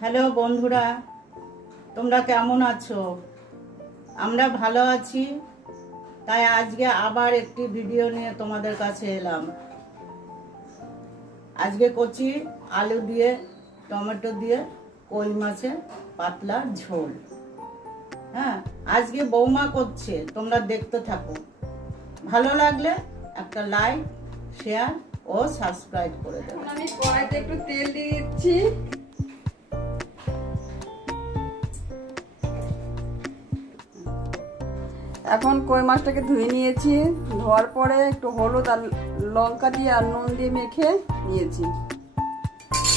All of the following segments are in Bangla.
হ্যালো বন্ধুরা, তোমরা কেমন আছো? আমরা ভালো আছি। তাই আজকে আবার একটি ভিডিও নিয়ে তোমাদের কাছে এলাম। আজকে কচি আলু দিয়ে টমেটো দিয়ে কই মাছের পাতলা ঝোল। হ্যাঁ, আজকে বৌমা করছে, তোমরা দেখতে থাকো। ভালো লাগলে একটা লাইক, শেয়ার ও সাবস্ক্রাইব করে দেবো। আমি কড়াইতে একটু তেল দিয়ে দিচ্ছি। এখন কই মাছটাকে ধুয়ে নিয়েছি। ধোয়ার পরে একটু হলুদ আর লঙ্কা দিয়ে আর নুন দিয়ে মেখে নিয়েছি।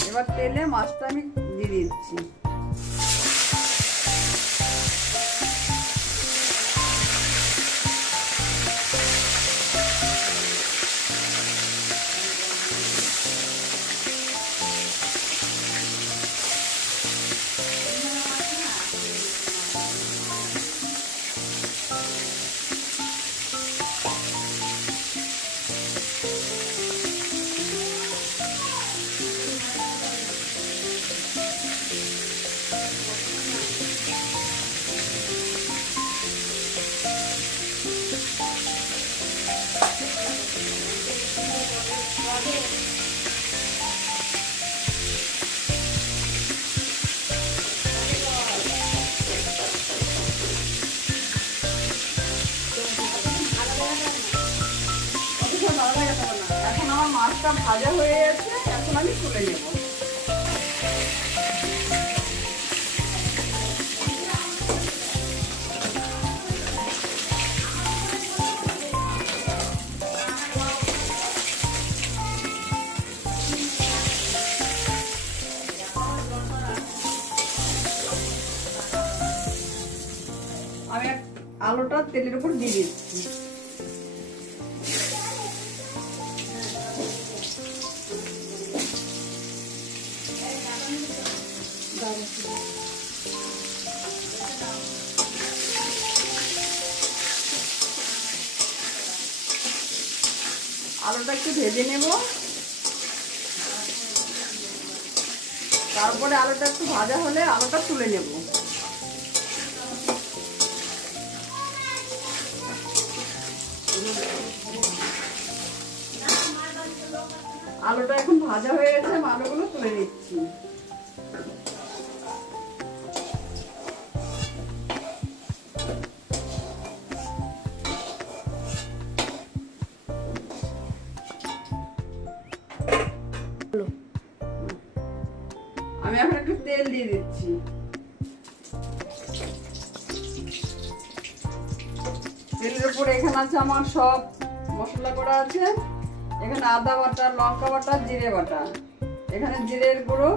এবার তেলে মাছটা আমি দিয়ে দিচ্ছি। এখন আমার মাছটা ভাজা হয়ে গেছে, এখন আমি তুলে নেব। আমি আলুটা তেলের উপর দিয়ে দিচ্ছি। আলুটা একটু ভেজে নেব, তারপরে আলুটা একটু ভাজা হলে আলুটা তুলে নেব। আলুটা এখন ভাজা হয়ে গেছে, আলুগুলো তুলে নিচ্ছি। আমি এখন একটু তেল দিয়ে দিচ্ছি। তেলের উপরে এখানে আছে আমার সব মশলা করা আছে। এখানে আদা বাটা, লঙ্কা বাটা, জিরে বাটা, এখানে জিরের গুঁড়ো,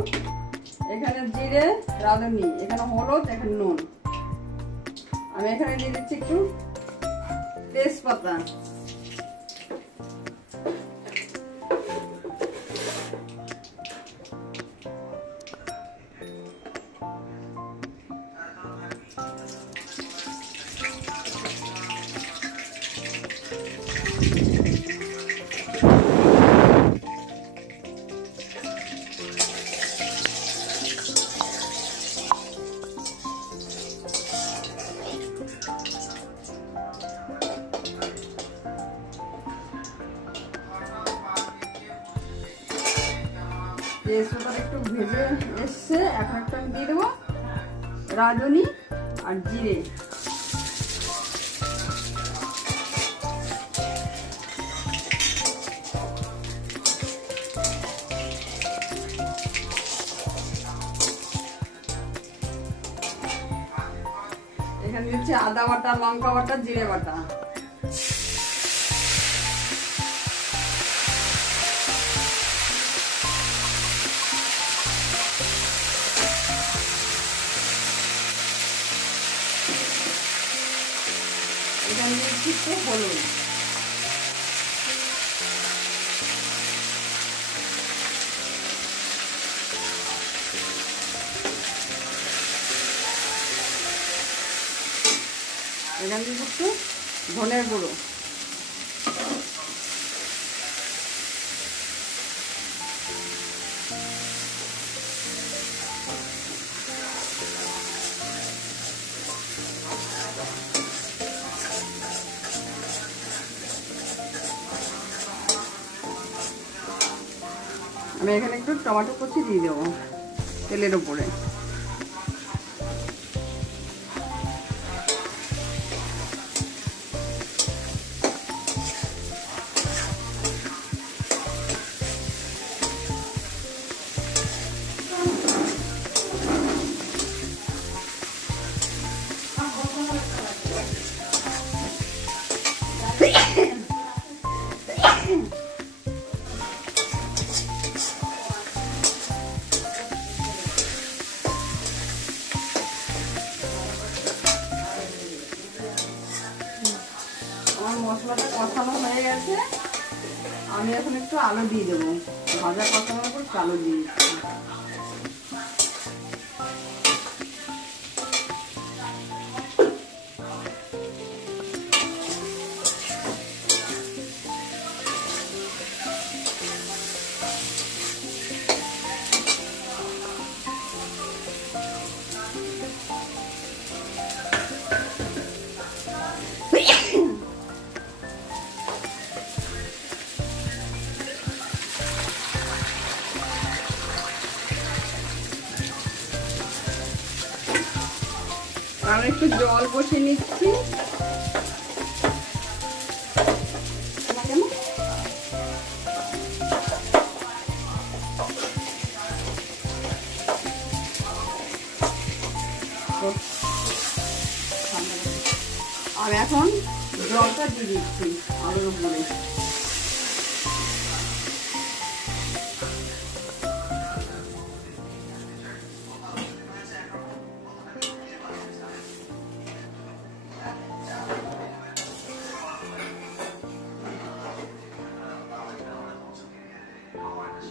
এখানে জিরে, রাঁধুনি, এখানে হলুদ, এখানে নুন। আমি এখানে দিয়ে দিচ্ছি একটু তেজপাতা। তেজপাতা একটু ভেজে এসছে, এখন একটা আমি দিয়ে দেবো রাঁধুনি আর জিরে। এখানে দিচ্ছি আদা বাটা, লঙ্কা বাটা, জিরে বাটা। এখানে দিচ্ছি একটু হলুদ। এখানে দিচ্ছি একটু ধনের গুঁড়ো। আমি এখানে একটু টমেটো কুচি দিয়ে দেবো তেলের উপরে। আমার মশলাটা কষানো হয়ে গেছে, আমি এখন একটু আলু দিয়ে দেবো। ভাজা কষানোর উপর আলু দিয়ে দিচ্ছি। আর একটু জল বসিয়ে নিচ্ছি। আর এখন জলটা দিয়ে দিচ্ছি আলুর উপরে।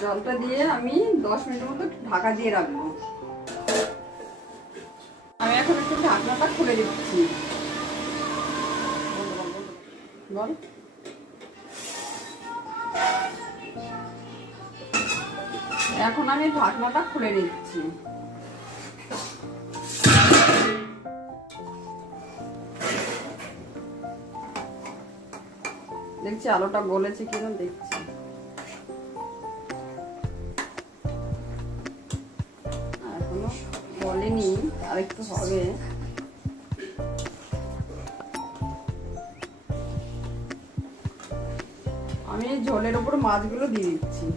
জলটা দিয়ে আমি 10 মিনিটের মতো ঢাকা দিয়ে রাখবো। আমি এখন একটু ঢাকনাটা খুলে দিচ্ছি। বল। এখন আমি ঢাকনাটা খুলে দিচ্ছি। দেখছি আলুটা গলেছে কিনা দেখছি। এখনো গলেনি, আর একটু হবে। আমি ঝোলের উপর মাছগুলো দিয়ে দিচ্ছি।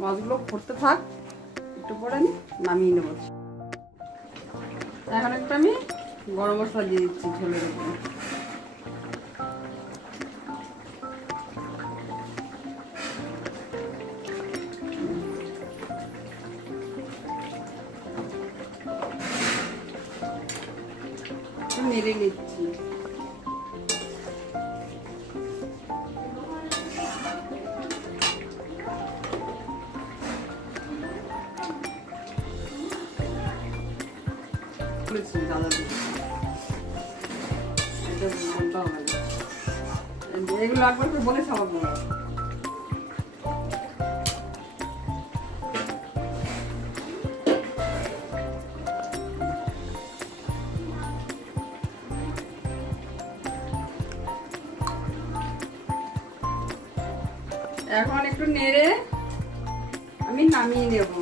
মাছগুলো ফুটতে থাক, একটু পরে নামিয়ে নেব। এখন একটু আমি গরম মশলা দিয়ে দিচ্ছি ঝোলের উপরে। নেড়ে নিচ্ছি। এগুলো একবার করে বলে খাওয়াবো। এখন একটু নেড়ে আমি নামিয়ে নেব।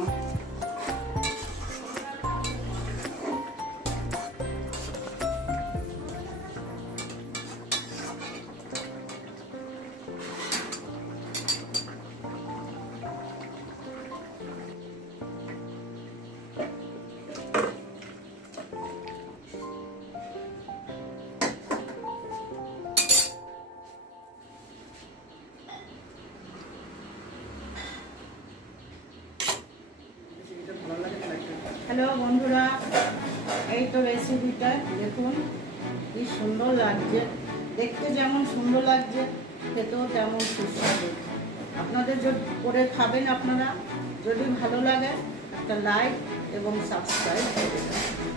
হ্যালো বন্ধুরা, এই তো রেসিপিটা দেখুন কি সুন্দর লাগছে। দেখতে যেমন সুন্দর লাগছে, খেতেও তেমন সুস্বাদু। আপনাদের যদি করে খাবেন, আপনারা যদি ভালো লাগে একটা লাইক এবং সাবস্ক্রাইব করে দেবেন।